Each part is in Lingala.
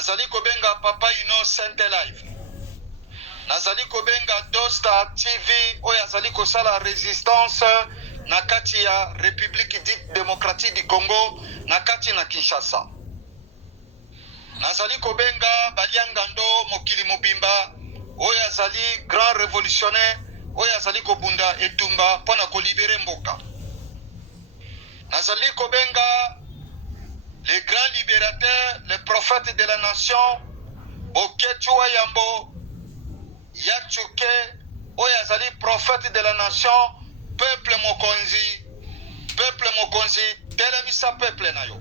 nazali kobenga Papa Ino Sainte Live, nazali kobenga Dosta TV oyo azali kosala résistance na kati ya République dite démocratique du Congo na kati na Kinshasa. Nazali kobenga Baliangando mokili mobimba oyo azali grand révolutionnaire oyo azali kobunda etumba pona kolibere mboka. Nazali kobenga les grands libérateurs, les prophètes de la nation, Bokechua Yambo, Yachuke, Oyazali, prophète de la nation, peuple Mokonzi, telemisa peuple nayo.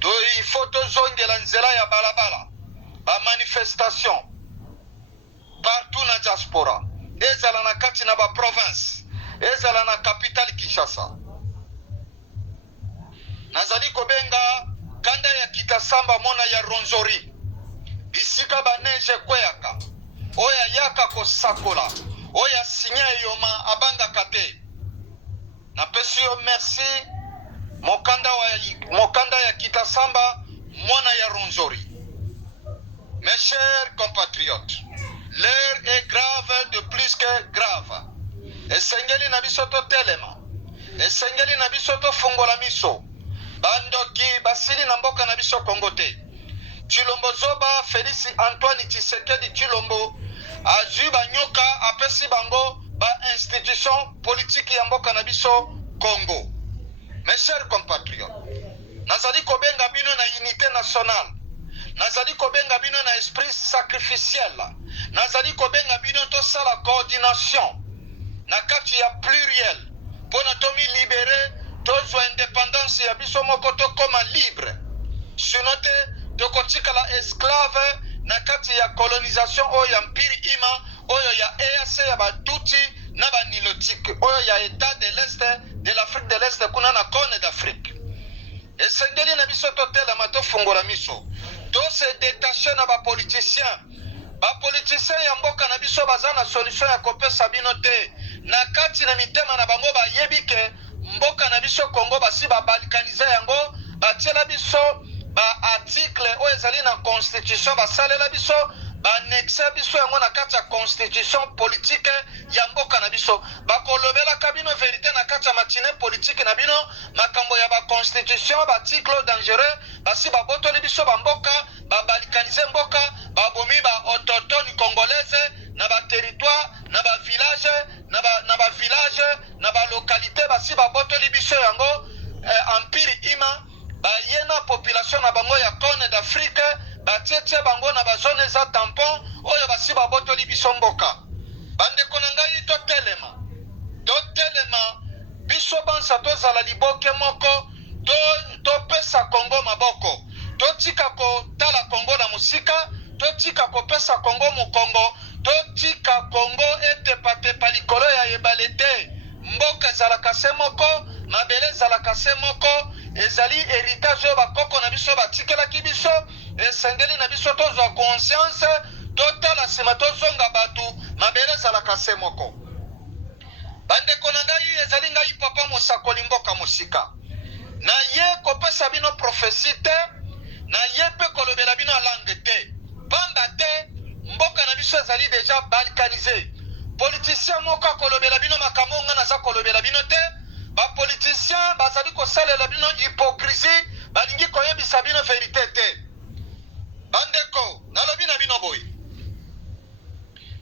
Do il faut tozonge la nzela ya balabala, ba manifestation, partout na diaspora, ezala na kati na ba province, ezala na capitale Kinshasa. Nazali kobenga kanda ya Kitasamba mona ya Ronzori bisika baneje kweyaka oya yaka kosakola oya sinya yoma abanga kate na pesi yo merci mokanda ya Kitasamba mona ya Ronzori. Mes chers compatriotes, l'heure est grave de plus que grave. Esengeli na biso to telema, esengeli na biso to fongola miso bandoki basili na mboka na biso Kongo te. Chilombo Zoba Félix Antoine Tshisekedi Chilombo azwi banyoka apesi bango ba institution politique ya mboka na biso Congo. Mes chers compatriotes, nazali kobenga bino na unité nationale, nazali kobenga bino na esprit sacrificiel, nazali kobenga bino to sala coordination na kati ya pluriel pona tomi libérer tozwa indépendance ya biso moko tokoma libre, sinote tokotika la esclave na kati ya colonisation oyo ya mpiri ima oyo ya EAC ya batuti na banilotique oyo ya état de l'est de l'Afrique de l'Est kuna na Corne d'Afrique. Esengeli na biso totelema tofungola miso to se détacher na bapoliticien ya mboka na biso baza na solution ya kopesa bino te na kati na mitema na bango bayebi ke mboka na biso Congo basi ba balkanize yango batiela biso ba article oyo ezali na constitution basalela biso ba annexe biso yango na kati ya constitution politique ya mboka na biso bakolobelaka bino vérité na kati ya matine politique na bino makambo ya ba constitution ba article dangereux basi babotoli biso ba mboka ba balkanize mboka babomi ba autochtone congolaise na ba territoire na ba village na ba localité basi babotoli biso yango empire ima bayena population na bango ya Corne d'Afrique batietie bango na ba zone za tampon oyo basi babotoli biso mboka. Bandeko na ngai totelema biso bansa tozala liboke moko topesa Congo maboko, totika kotala Congo na musika, totika kopesa Congo mukongo, totika Congo etepatepa likolo ya ebale te. Mboka ezalaka se moko, mabele ezalaka se moko, ezali héritage oyo bakoko na biso batikelaki biso. Esengeli na biso tozwa conscience totala nsima tozonga batu mabele ezalaka se moko. Bandeko na ngai ezali ngai papa mosakoli mboka mosika, na ye kopesa bino prophétie te, na ye pe kolobela bino langue te, pamba te mboka na biso ezali deja balkanisé. Politicien moko kolobela bino makambo nga naza kolobela bino te, ba politicien bazali kosalela bino hypocrisie, balingi koyebisa bino vérité te. Bandeko nalobi na bino boy,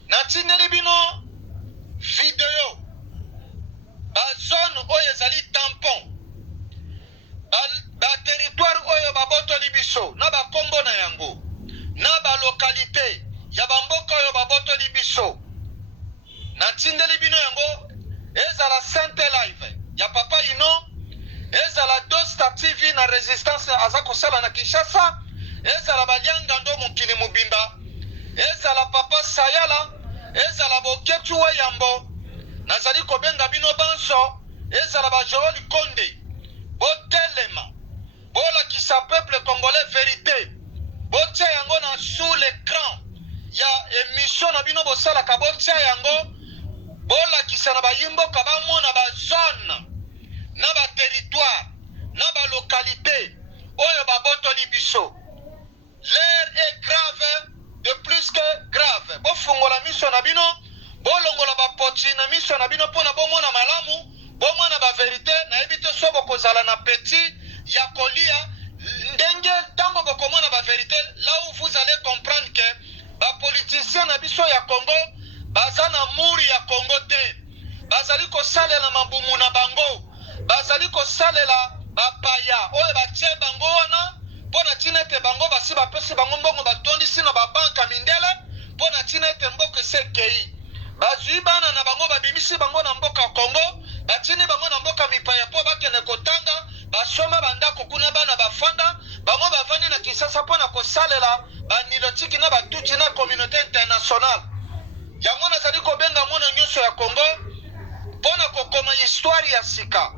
natindeli bino video ba zone oyo ezali tampon, ba territoire oyo babotoli biso na bakombo na yango, na ba localité ya bamboka oyo babotoli biso. Natindeli bino yango ezala Sainte Live ya Papa Ino, ezala Dosta TV na résistance aza kosala na Kinshasa, ezala Baliangando mokili mobimba, ezala Papa Sayala, ezala Bokechua Yambo, nazali kobenga bino banso, ezala ba Joel Konde. Botelema bolakisa peuple congolais vérité, botia yango na sous l'écran ya émission na bino bosalaka, botia yango bolakisa na bayimboka bamona ba zone na ba territoire na ba localité oyo babotoli biso. bougie na miso na bino pona bomona malamu bomona ba vérité na ebite so bokozala na petit ya kolia ndenge tango bokomona ba vérité là où vous allez comprendre que ba politiciens na biso ya Congo baza na muri ya Congo te bazali kosalela mabumu na bango bazali kosalela bapaya oyo batie bango wana pona tina ete bango basi bapesi bango mbongo batondisi na babanka mindele pona tina ete mboka esekei bazwi bana na bango babimisi bango na mboka Congo batini bango na mboka mipaya po bakende kotanga basoma bandako kuna bana bafanda bango bavandi na Kinshasa pona kosalela banilotiki na batuti na communauté internationale yango nazali kobenga mona nyonso ya Congo pona kokoma histoire ya sika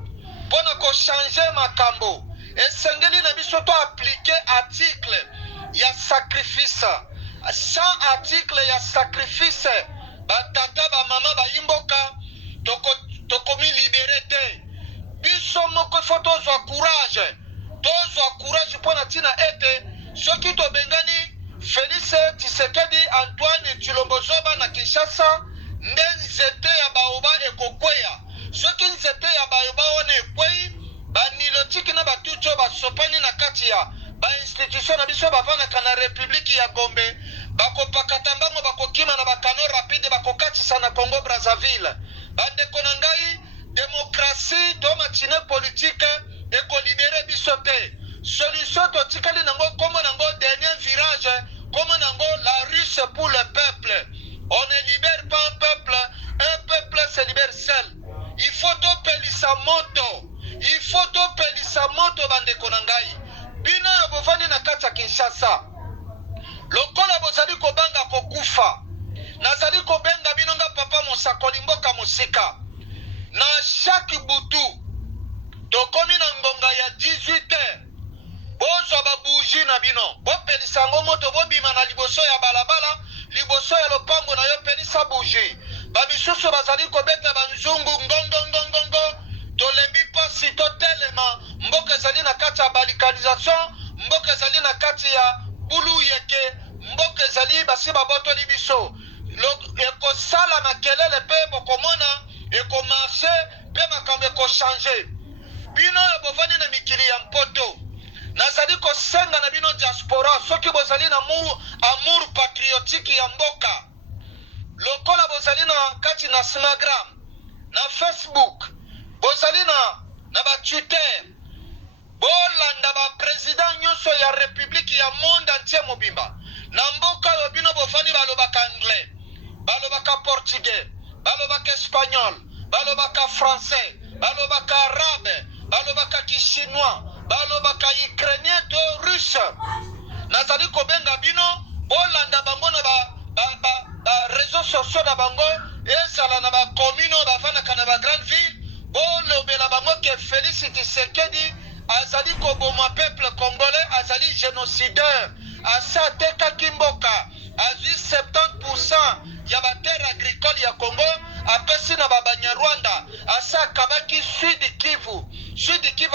pona kochange makambo esengeli na biso to aplike article ya sacrifice sans article ya sacrifice batata bamama bayimboka tokomi libere te biso moko fo tozwa courage pona ntina ete soki tobengani Félix Tshisekedi Antoine Tshilombo Zoba na Kinshasa nde nzete ya baoba ekokweya soki nzete ya baoba wana ekwei banilotiki na batucho basopani na kati ya bainstitution na biso bavanaka na République ya Gombe bakopakata mbango bakokima na bakano rapide bakokatisa na Congo Brazzaville bandeko na ngai démocratie to matine politique ekolibere biso te solution totikali nango komo nango dernier virage komo nango la russe pour le peuple. On ne libère pas un peuple se libère seul. Il faut topelisa moto bandeko na ngai bino yo bovandi na kati ya Kinshasa lokola bozali kobanga kokufa nazali kobenga bino nga papa mosakoli mboka mosika na chaque butu tokomi na ngonga ya 18h bozwa babuji na bino bopelisa ngo moto bobima na liboso ya balabala liboso ya lopango na yo pelisa buji babisusu bazali kobeta banzungu ngongo tolembi pasi totelema mboka ezali na kati ya balikalisation mboka ezali na kati ya bulu yeke mboka ezali basi babotoli biso ekosala makelele mpe bokomona ekomarche mpe makambo ekochange bino oyo bovandi na mikili ya mpoto nazali kosenga na bino diaspora soki bozali na amour patriotique ya mboka lokola bozali na kati na Instagram na Facebook bozali na batwitter bolanda bapresident nyonso ya République ya monde entier mobimba na mboka oyo bino bovandi balobaka anglais balobaka portugais balobaka espagnol balobaka français balobaka arabe balobaka kishinois balobaka ukrainien to russe nazali kobenga bino bolanda bango na ba réseaux sociaux na bango ezala na bakomino bavandaka na bagrande ville bolobela bango ke Félix Tshisekedi azali koboma peuple congolais azali génocideur asa atekaki mboka azwi 70% ya baterre agricole ya Congo apesi na babanyarwanda asa akabaki Sud Kivu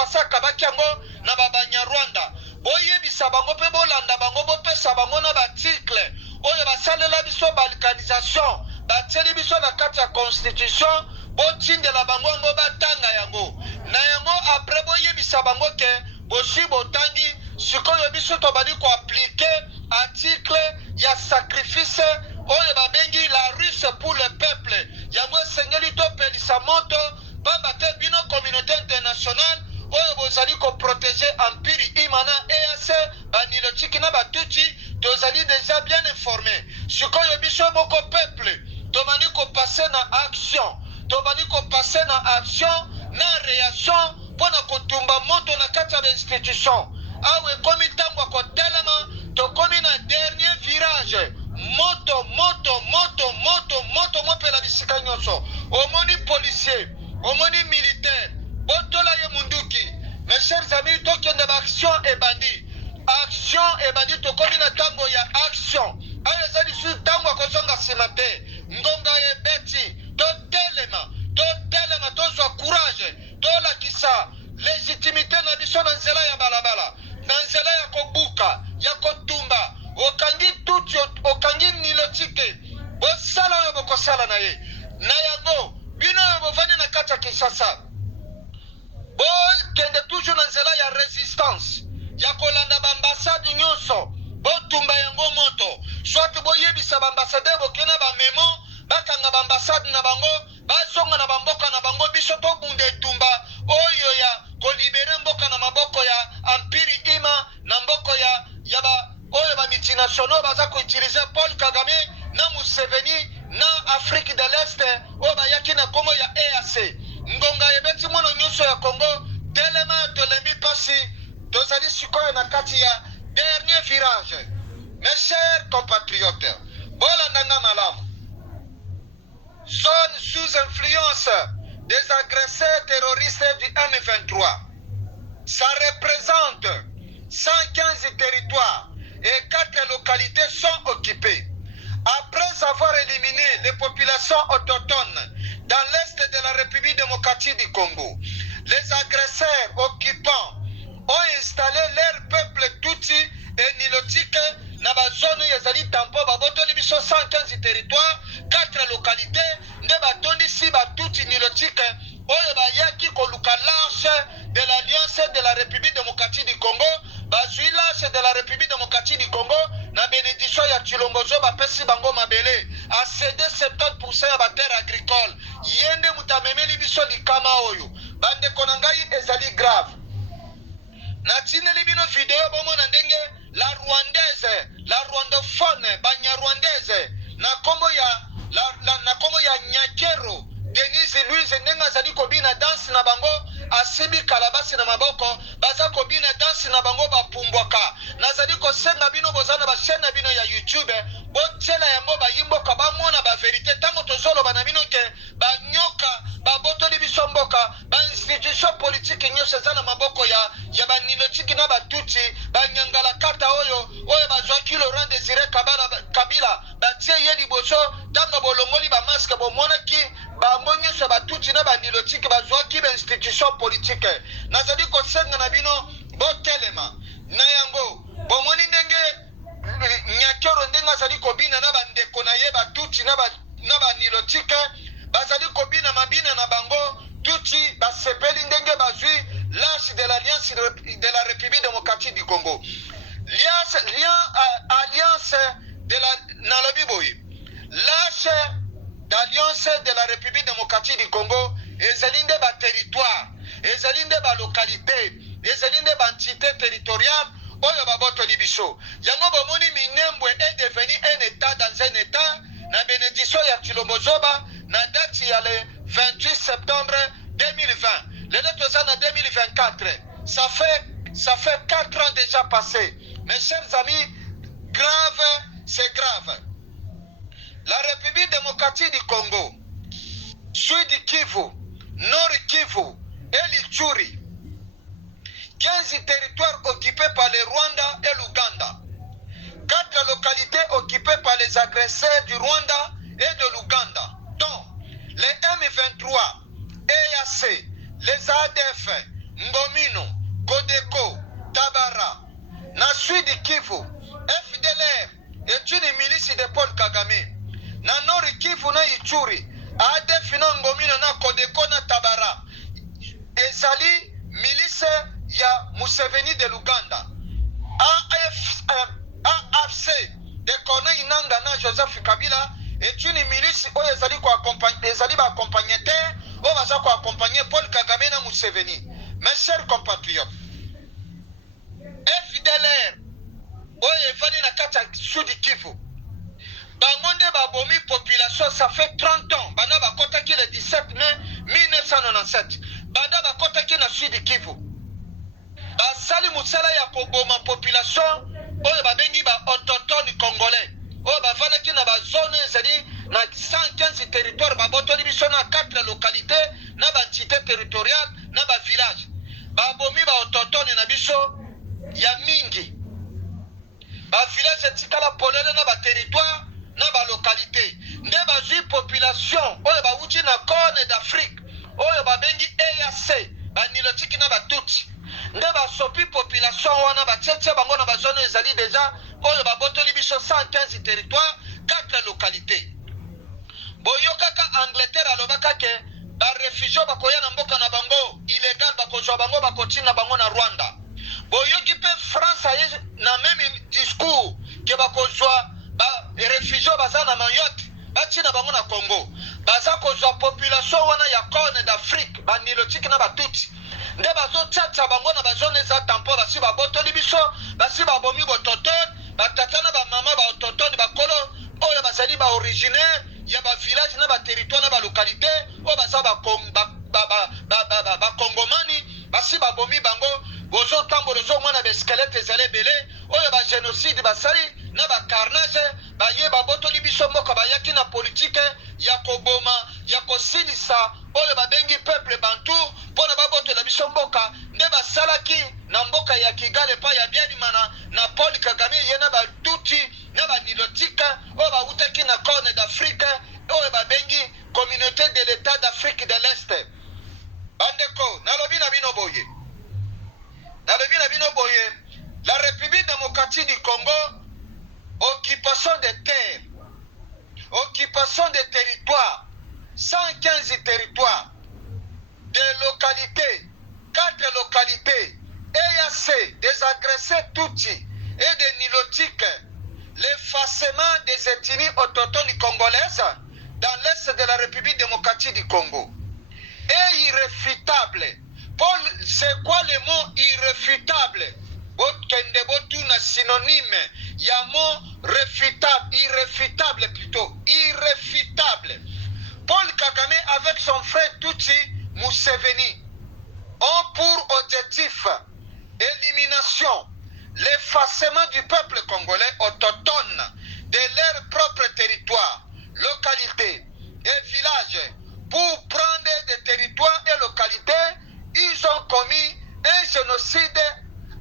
asa akabaki yango na babanyarwanda boyebisa bango mpe bolanda bango bopesa bango na baarticle oyo basalela biso balkanisation batieli biso na kati ya constitution botindela bango yango batanga yango na yango apres boyebisa bango ke bosi botangi sikoyo biso tobali koaplike article ya sacrifice oyo babengi la russe pour le peuple yango esengeli topelisa moto pamba te bino communauté internationale oyo bozali koprotege empire imana EAC banilotiki na batuti tozali déjà bien informé sikoyo biso moko peuple tobandi kopase na action na réaction mpona kotumba moto na kati ya bainstitution awe ekomi ntango ya kotelema tokomi na dernier virage moto mopela bisika nyonso omoni policier omoni militaire botola ye munduki mes chers amis tokende baaction ebandi tokomi na ntango ya action ayo eza lisusu ntango ya kozonga nsima te ngonga ebeti totelema tozwa courage tolakisa légitimité na biso na nzela ya balabala na nzela ya kobuka ya kotumba okangi nilotike bosala oyo bokosala na ye na yango bino bovandi na kati ya Kinshasa bokende toujours na nzela ya résistance ya kolanda baambasade nyonso botumba yango moto soit boyebisa baambasade bokena bamemo bakanga baambasade na bango bazonga na bamboka na bango biso tobunda etumba oyo ya kolibere mboka na maboko ya empire ima na mboko ya oyo ba multinationaux baza koutilize Paul Kagame na Museveni na Afrique de l'Est oyo bayaki na Congo ya EAC ngonga ebeti mono nyonso ya Congo telema tolembi pasi tozali sikoyo na kati ya dernier virage. Mes chers compatriotes, bolandanga malamu zone sous influence des agresseurs terroristes du M23. Ça représente 115 territoires et 4 localités sont occupées. Après avoir éliminé les populations autochtones dans l'est de la République démocratique du Congo, les agresseurs occupants ont installé leur peuple Tutsi et Nilotique dans la zone Yazali Tampo, Babotoli Biso 115 territoires, 4 localités, ne batondi si Tutsi Nilotique, Oyo Bayaki Koluka lâche de l'Alliance de la République démocratique du Congo, Bazui lâche de la République démocratique du Congo, na bénédiction ya Chilombozo Bapesi Bango Mabele, a cédé 70% ya terre agricole, Yende Mutamemeli Biso Likama Oyo, Bande Konangai ezali grave. Na tineli bino video bomo na ndenge la rwandaise, la rwandophone, banya rwandaise, na kombo ya Nyakero, Denise Louise ndenga zali kobina danse na bango, asibi kalabasi na maboko, baza kobina danse na bango bapumbwaka. Na zali kosenga bino bozana ba chaîne bino ya YouTube, botela yango ba yimboka ba mona ba vérité tango tozolo bana bino ke ba nyoka ba botoli biso mboka, ba institution politique nyonso zana maboko ya ba nilotiki na ba tuti, ba nyangala kata oyo bazwaki Laurent Désiré Kabila, ba tie ye liboso tango bolongoli ba masque bo monaki bango nyonso batuti na banilotiki bazwaki ba institution politique. Nazali kosenga na bino botelema na yango bomoni ndenge Nyakero ndenge azali kobina na bandeko na ye batuti na banilotike bazali kobina mabina na bango tuti basepeli ndenge bazwi lâche de l'Alliance de la République démocratique du Congo. Alliance de la Nalobiboyi lâche d'Alliance de la République démocratique du Congo, ezalinde ba territoire, ezalinde ba localité, ezalinde ba entité territoriale, oyo baboto libiso. Yango bomoni Minembwe est devenu un état dans un état, na bénédiction ya Tshilombozoba, na date ya le 28 septembre 2020. Le date en 2024. Ça fait 4 ans déjà passés. Mes chers amis, grave, c'est grave. La République démocratique du Congo, Sud Kivu, Nord Kivu et l'Ituri, 15 territoires occupés par le Rwanda et l'Ouganda, 4 localités occupées par les agresseurs du Rwanda et de l'Ouganda, dont les M23, EAC, les ADF, Ngomino, Kodeko, Tabara, na Sud Kivu, FDLR est une milice de Paul Kagame. Na Nord Kivu na Ituri, ADF na Ngomino na Kodeko na Tabara, ezali milice ya Museveni de l'Uganda. AFC de Corneille Inanga na Joseph Kabila est une milice oyo ezali ba accompagnateur oyo baza ko accompagner Paul Kagame na Museveni. Mes chers compatriotes, FDLR oyo evani na kati ya Sud Kivu, bangonde babomi population, ça fait 30 ans. Bana bakotaki le 17 mai 1997. Banda bakotaki na Sud Kivu. Basali musala ya koboma population oyo babengi ba autochtone congolais. Oyo bavanaki na ba zone ezali na 115 territoires babotoli biso na 4 localités na ba entité territoriale na ba village. Babomi ba autochtone na biso ya mingi. Ba village etikala polele na ba territoire na ba localité nde bazwi population oyo bawuti na corne d'Afrique oyo babengi EAC banilotiki na batuti nde basopi population wana batietie bango na bazone ezali deja oyo babotoli biso 115 territoire 4 localité. boyo kaka Angleterre alobaka ke ba réfugiés bakoya na mboka na bango illégal bakozwa bango bakotina bango na Rwanda. Boyoki pe France aye na même discours ke bakozwa ba réfugiés baza na Mayotte batina bango na Congo. Baza kozwa population wana ya Corne d'Afrique ba Nilotique na Batuti. Nde bazo tchatcha bango na bazone za tampo basi babotoli biso basi babomi bototon batatana ba mama ba autochtone bakolo oyo bazali ba originaire ya ba village na ba territoire na ba localité oyo baza ba Kongomani basi babomi bango bozo tambo zo mwana be squelette ezale belé oyo ba génocide basali na ba carnage ba ye babotoli biso moko ba yaki na politique ya koboma ya kosilisa oyo babengi peuple bantu pona babotola biso mboka nde basalaki na mboka ya Kigali pa ya Bialimana na Paul Kagame ye na Batuti na ba Nilotique oyo bautaki na Corne d'Afrique oyo babengi communauté de l'état d'Afrique de l'Est. Bandeko nalobi na bino boye la République démocratique du Congo, occupation des terres, occupation des territoires, 115 territoires, des localités, 4 localités, EAC, des agressés Tutsi et des Nilotiques, l'effacement des ethnies autochtones congolaises dans l'est de la République démocratique du Congo est irréfutable. Paul, c'est quoi le mot irréfutable? Botuna synonyme. Il y a un mot réfutable, irréfutable plutôt, irréfutable. Paul Kagame avec son frère Tutsi Museveni ont pour objectif élimination, l'effacement du peuple congolais autochtone de leur propre territoire, localité et village. Pour prendre des territoires et localités, ils ont commis un génocide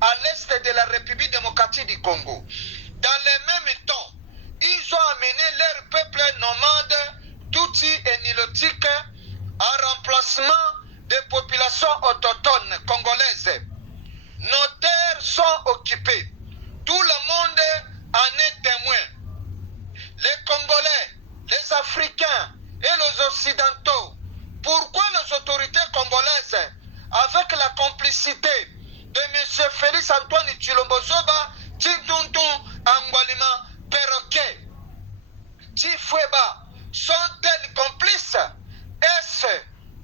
à l'est de la République démocratique du Congo. Dans le même temps, ils ont amené leur peuple nomade, Tutsi et Nilotique, en remplacement des populations autochtones congolaises. Nos terres sont occupées. Tout le monde en est témoin. Les Congolais, les Africains et les Occidentaux. Pourquoi les autorités congolaises, avec la complicité de M. Félix Antoine Tshilombo Zoba, Tshilombo Angwalima, Perroquet, Tshifweba, sont-elles complices? Est-ce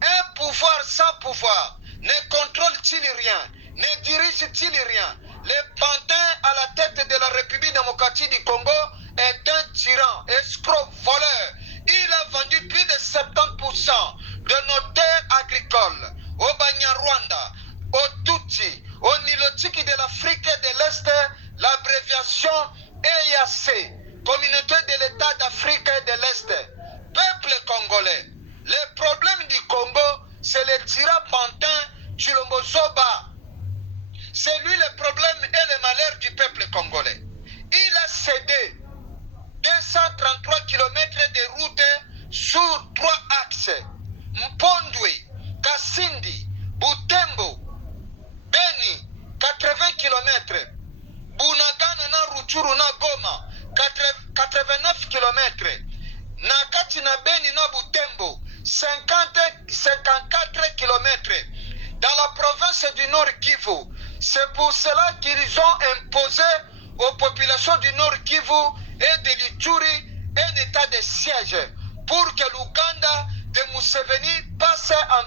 un pouvoir sans pouvoir? Ne contrôle-t-il rien? Ne dirige-t-il rien? Le pantin à la tête de la République démocratique du Congo est un tyran, escroc, voleur. Il a vendu plus de 70% de nos terres agricoles au Banyarwanda, au Tutsi, au Nilotique de l'Afrique de l'Est, l'abréviation EAC, Communauté de l'État d'Afrique de l'Est. Peuple congolais, le problème du Congo, c'est le tyran pantin Tshilombo Zoba. C'est lui le problème et le malheur du peuple congolais. Il a cédé 233 km de route sur 3 axes. Mpondwe, Kasindi, Butembo, Beni, 80 km. Bunagana na Ruchuru na Goma, 89 km. Nakati na Beni na Butembo, 54 km. Dans la province du Nord Kivu, c'est pour cela qu'ils ont imposé aux populations du Nord Kivu et de l'Ituri un état de siège pour que l'Ouganda de Museveni passe en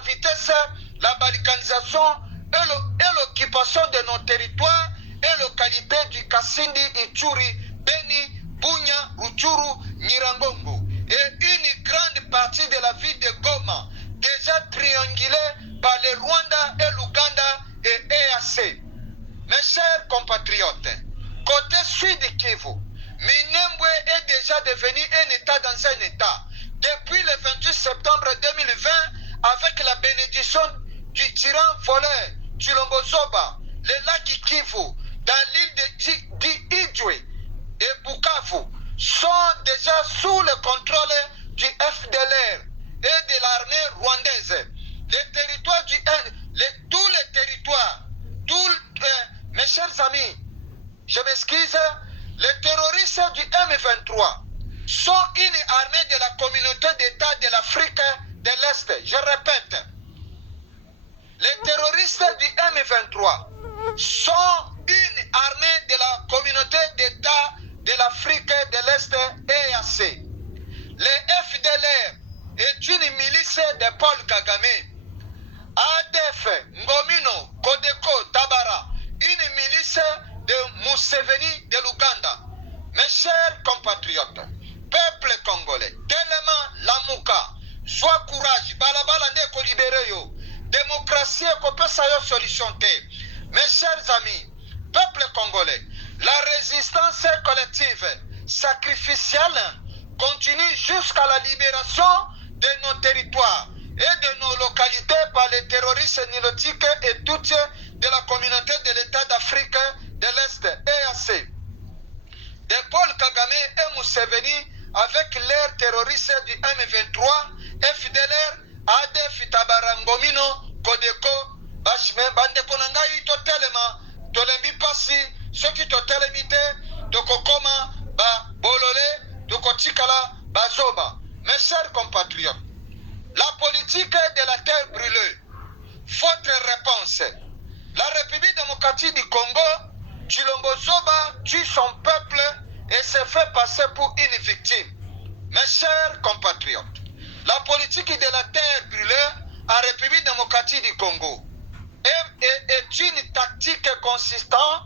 vitesse, la balkanisation et l'occupation de nos territoires et localités du Kasindi, Ituri, Beni, Bunya, Ruchuru, Nirangongo et une grande partie de la ville de Goma, déjà triangulée par le Rwanda et l'Ouganda et EAC. Mes chers compatriotes, côté sud Kivu, Minembwe est déjà devenu un État dans un État. Depuis le 28 septembre 2020, avec la bénédiction du tyran voleur Tshilombo Zoba, le lac Kivu, dans l'île d'Idjwe et Bukavu, sont déjà sous le contrôle du FDLR et de l'armée rwandaise. Les territoires tous les territoires, mes chers amis, je m'excuse, les terroristes du M23 communauté d'États de l'Afrique de l'Est. Je répète, les terroristes du M23 sont une armée de la communauté d'États de l'Afrique de l'Est EAC. Les FDLR est une milice de Paul Kagame. ADF, Ngomino, Kodeko, Tabara, une milice de Museveni de l'Ouganda. Mes chers compatriotes, peuple congolais, tellement Lamuka, sois courage, balabala ndeko libéré yo, démocratie kopesa yo solution te. Mes chers amis, peuple congolais, la résistance collective, sacrificielle, continue jusqu'à la libération de nos territoires et de nos localités par les terroristes nilotiques et toutes de la communauté de l'État d'Afrique de l'Est, EAC. De Paul Kagame et Museveni avec leurs terroristes du M23, FDLR, ADF, Tabarangomino, Kodeko, Bashme, Bandeko Nangai, Totelema, Tolembi Passi, ceux qui Totelemite, Tokokoma, Ba Bolole, Tokotikala, Bazoba. Mes chers compatriotes, la politique de la terre brûlée, votre réponse. La République démocratique du Congo, Chilombo Zoba tue son peuple et se fait passer pour une victime. Mes chers compatriotes, la politique de la terre brûlée en République démocratique du Congo est une tactique consistant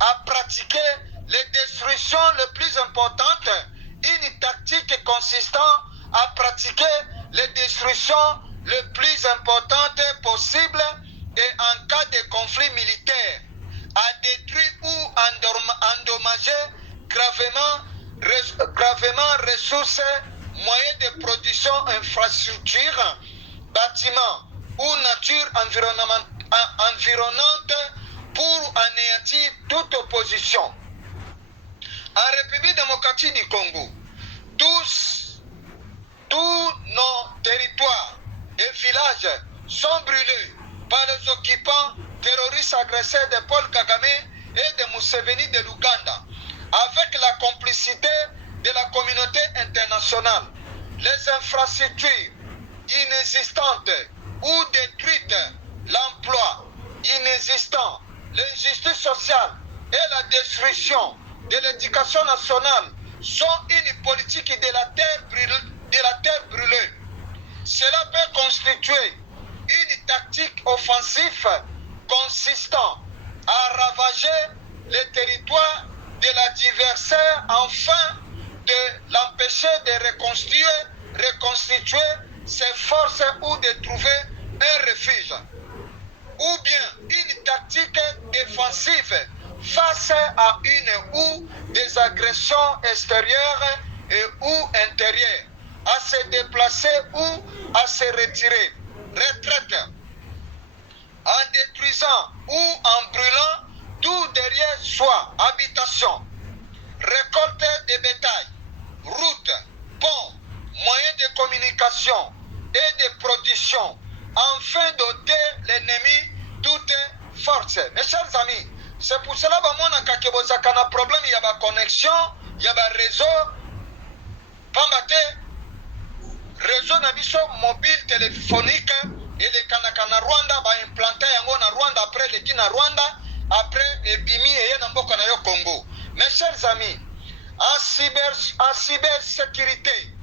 à pratiquer les destructions les plus importantes, une tactique consistant à pratiquer les destructions les plus importantes possibles et en cas de conflit militaire, à détruire ou endommager gravement ressources, moyens de production, infrastructures, bâtiments ou nature environnante pour anéantir toute opposition. En République démocratique du Congo, tous nos territoires et villages sont brûlés par les occupants terroristes agressés de Paul Kagame et de Museveni de l'Ouganda, avec la complicité de la communauté internationale. Les infrastructures inexistantes ou détruites, l'emploi inexistant, l'injustice sociale et la destruction de l'éducation nationale sont une politique de la terre brûlée. Cela peut constituer une tactique offensive consistant à ravager les territoires de l'adversaire afin de l'empêcher de reconstituer ses forces ou de trouver un refuge. Ou bien une tactique défensive face à une ou des agressions extérieures et ou intérieures, à se déplacer ou à se retirer. Retraite. En détruisant ou en brûlant tout derrière soi, habitation, récolte de bétail, routes, ponts, moyens de communication et de production, afin d'ôter l'ennemi toute force. Mes chers amis, c'est pour cela que nous avons un problème, il y a une connexion, il y a un réseau, pambate, réseau nabiso mobile téléphonique, et les Kanakana Rwanda va implanter en Rwanda, après les Kina Rwanda, après les Bimi et Yamboka na yo Congo. Mes chers amis, en cybersécurité,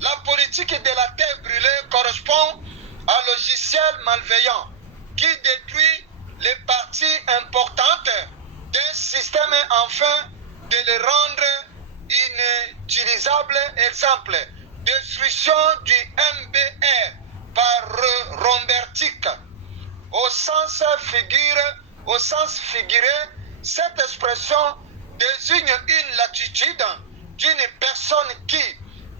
la politique de la terre brûlée correspond à un logiciel malveillant qui détruit les parties importantes d'un système afin de les rendre inutilisables. Exemple, destruction du MBR par Rombertic. Au sens figuré, cette expression désigne une latitude d'une personne qui,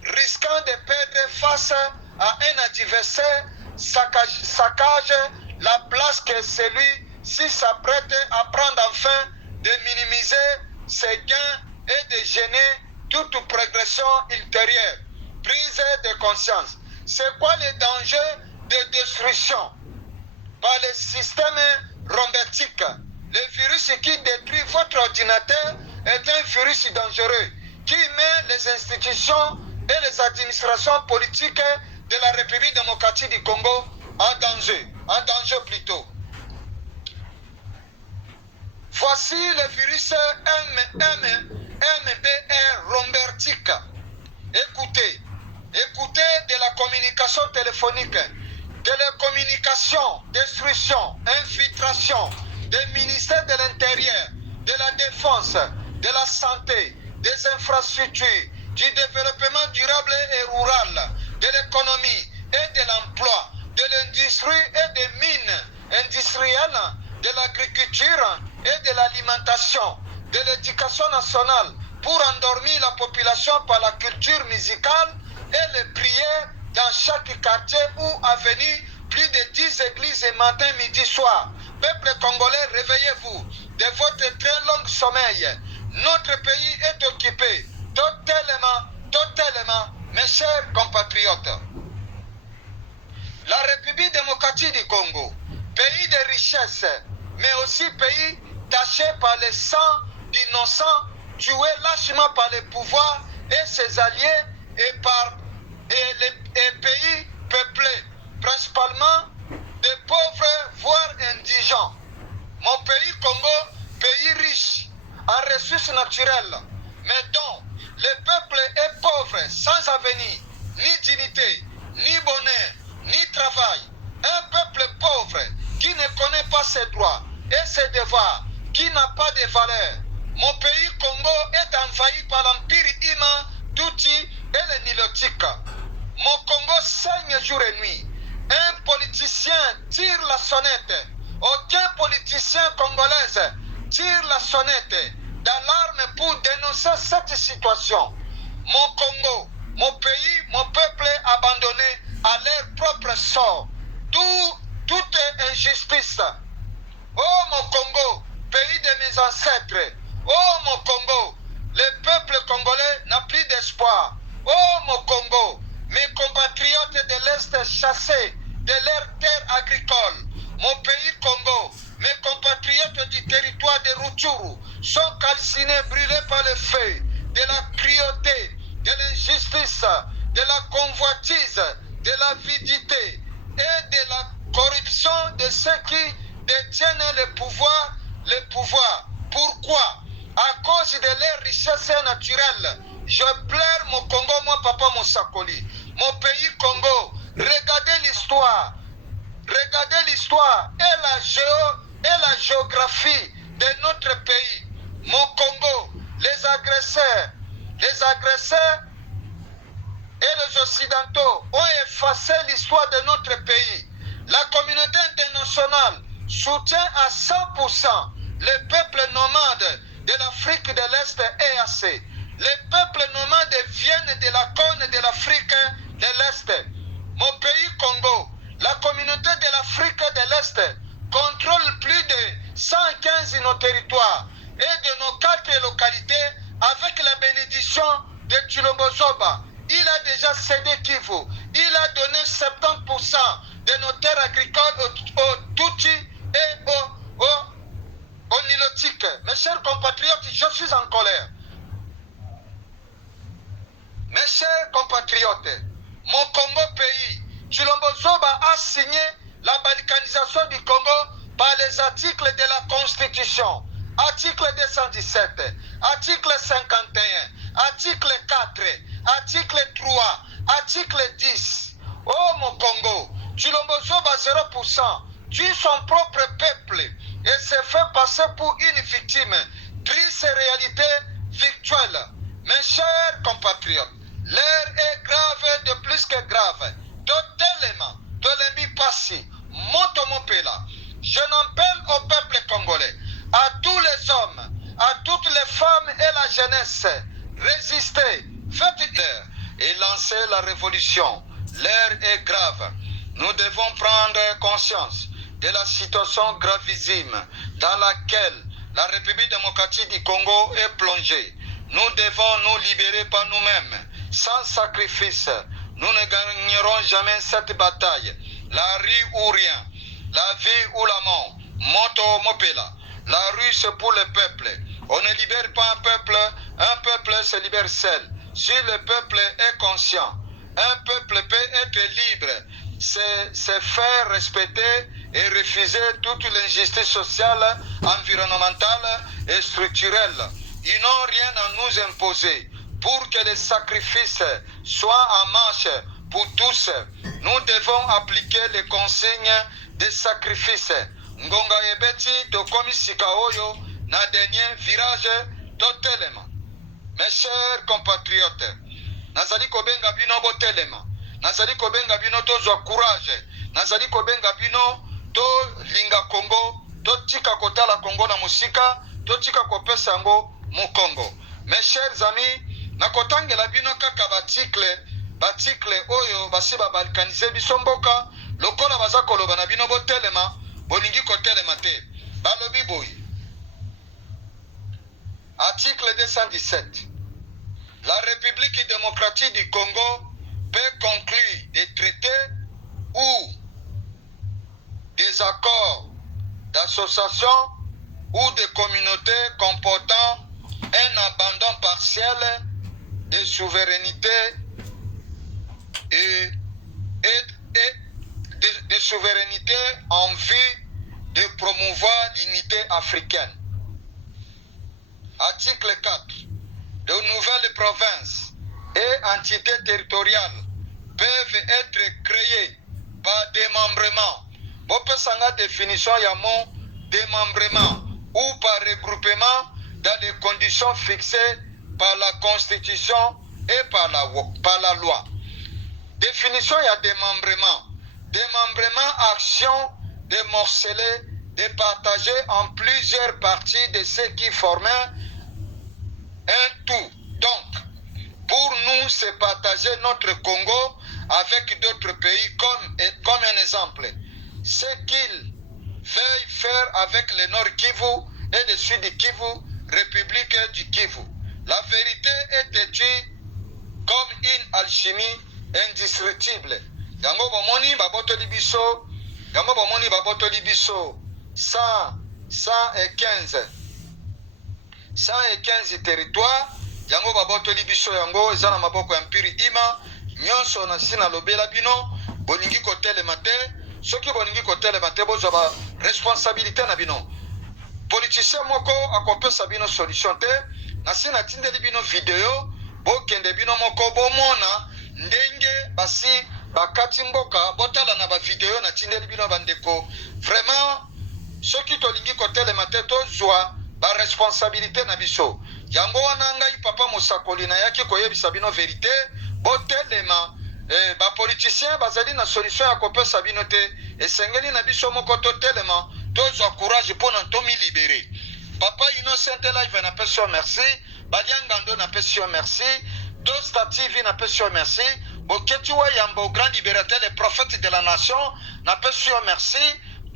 risquant de perdre face à un adversaire, saccage la place que celui-ci s'apprête à prendre afin de minimiser ses gains et de gêner toute progression ultérieure. Prise de conscience. C'est quoi les dangers de destruction par le système rombertique? Le virus qui détruit votre ordinateur est un virus dangereux qui met les institutions et les administrations politiques de la République démocratique du Congo en danger plutôt. Voici le virus MBR Rombertique. Écoutez de la communication téléphonique, télécommunication, destruction, infiltration des ministères de l'Intérieur, de la Défense, de la Santé, des infrastructures, du développement durable et rural, de l'économie et de l'emploi, de l'industrie et des mines industrielles, de l'agriculture et de l'alimentation, de l'éducation nationale pour endormir la population par la culture musicale et les prières dans chaque quartier ou avenue, plus de 10 églises matin, midi, soir. Peuple congolais, réveillez-vous de votre très long sommeil. Notre pays est occupé totalement, mes chers compatriotes. La République démocratique du Congo, pays de richesse, mais aussi pays taché par le sang d'innocents, tués lâchement par le pouvoir et ses alliés et pays peuplés, principalement des pauvres, voire indigents. Mon pays Congo, pays riche en ressources naturelles, mais dont le peuple est pauvre, sans avenir, ni dignité, ni bonheur, ni travail. Un peuple pauvre qui ne connaît pas ses droits et ses devoirs, qui n'a pas de valeur. Mon pays Congo est envahi par l'empire humain, Tutsi et les Nilotiques. Mon Congo saigne jour et nuit. Un politicien tire la sonnette. Aucun politicien congolais tire la sonnette d'alarme pour dénoncer cette situation. Mon Congo, mon pays, mon peuple est abandonné à leur propre sort. Toute injustice. Oh mon Congo, pays de mes ancêtres. Oh mon Congo, le peuple congolais n'a plus d'espoir. Oh mon Congo, mes compatriotes de l'Est chassés de leurs terres agricoles. Mon pays Congo, mes compatriotes du territoire de Rutshuru sont calcinés, brûlés par le feu, de la cruauté, de l'injustice, de la convoitise, de l'avidité et de la corruption de ceux qui détiennent le pouvoir. Pourquoi? À cause de leurs richesses naturelles. Je pleure mon Congo, moi papa Moussakoli. Mon pays Congo, regardez l'histoire. Regardez l'histoire et la géographie de notre pays. Mon Congo, les agresseurs et les Occidentaux ont effacé l'histoire de notre pays. La communauté internationale soutient à 100% les peuples nomades de l'Afrique de l'Est EAC. Les peuples nomades viennent de la cône de l'Afrique de l'Est. Mon pays Congo, la communauté de l'Afrique de l'Est contrôle plus de 115 nos territoires et de nos 4 localités avec la bénédiction de Tshilombo Zoba. Il a déjà cédé Kivu. Il a donné 70% de nos terres agricoles aux Tutsi et aux Nilotiques. Mes chers compatriotes, je suis en colère. Mes chers compatriotes, mon Congo pays, Tshilombo Zoba a signé la balkanisation du Congo par les articles de la Constitution. Article 217, article 51, article 4, article 3, article 10. Oh mon Congo, Tshilombo Zoba 0%, tue son propre peuple et se fait passer pour une victime. Triste réalité virtuelle. Mes chers compatriotes, l'heure est grave de plus que grave. Totalement, Tolembi Passi, Motomopela. Je n'appelle au peuple congolais, à tous les hommes, à toutes les femmes et la jeunesse, résistez, faites l'heure et lancez la révolution. L'heure est grave. Nous devons prendre conscience de la situation gravissime dans laquelle la République démocratique du Congo est plongée. Nous devons nous libérer par nous-mêmes. Sans sacrifice, nous ne gagnerons jamais cette bataille. La rue ou rien, la vie ou la mort. Moto Mopela. La rue c'est pour le peuple. On ne libère pas un peuple se libère seul. Si le peuple est conscient, un peuple peut être libre, c'est faire respecter et refuser toute l'injustice sociale, environnementale et structurelle. Ils n'ont rien à nous imposer. Pour que les sacrifices soient en marche pour tous, nous devons appliquer les consignes des sacrifices. Ngonga ebeti tokomi sika oyo na dernier virage totelema. Mes chers compatriotes, nazali kobenga bino botelema, nazali kobenga bino tozwa courage, nazali kobenga bino to linga Congo, to tika kotala Congo na musika, to tika kopesa yango mu Congo. Mes chers amis, nakotangela bino kaka batikle oyo basi babalkanize biso mboka, lokola baza koloba na bino botelema, bolingi kotelema te. Balobi boy. Article 217. La République démocratique du Congo peut conclure des traités ou des accords d'association ou de communautés comportant un abandon partiel de souveraineté et de souveraineté en vue de promouvoir l'unité africaine. Article 4. De nouvelles provinces et entités territoriales peuvent être créées par démembrement. Bopesanga définition ya mon démembrement ou par regroupement dans les conditions fixées par la Constitution et par la loi. Définition ya démembrement. Démembrement, action de morceler, de partager en plusieurs parties de ce qui formaient un tout. Donc, pour nous, c'est partager notre Congo avec d'autres pays comme un exemple. Ce qu'ils veuillent faire avec le Nord Kivu et le Sud Kivu, République du Kivu. La vérité est têtue comme une alchimie indescriptible. Yango bomoni babotoli biso, yango bomoni babotoli biso 115 territoires, yango babotoli biso yango eza na maboko ya mpiri ima, nyonso na sina lobela bino, bolingi kotelema te, soki bolingi kotelema te bozwa ba responsabilité na bino. Politicien moko akopesa bino solution te, na sina tindeli bino video, bokende bino moko bomona ndenge basi bakati mboka botala na ba video na tindeli bino bandeko. Vraiment soki tolingi kotelema te tozwa ba responsabilité na biso. Yango wana ngai papa Mosakoli na yaki koyebisa bino vérité, botelema ba politicien bazali na solution ya kopesa bino te, esengeli na biso moko totelema tozwa courage pona tomi libérer. Papa Innocent Live na pesio merci, Baliangando na pesio merci, Dosta TV na pesio merci, Boketiwa Yambo grand libérateur et prophète de la nation na pesio merci,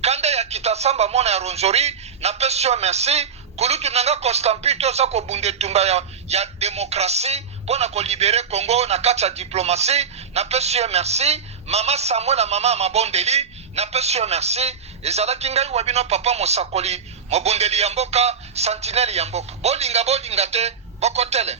Kanda ya Kitasamba mona ya Ronzori na pesio merci, Kulutu nanga Constampito sa ko bunde tumba ya démocratie pona ko libérer Congo na kati ya diplomatie na pesio merci, Mama Samuel na mama Mabondeli na pesio merci, ezalaki ngai wabino papa Mosakoli Mobondeli ya mboka, sentinelle ya mboka. Bolinga te, bokotele.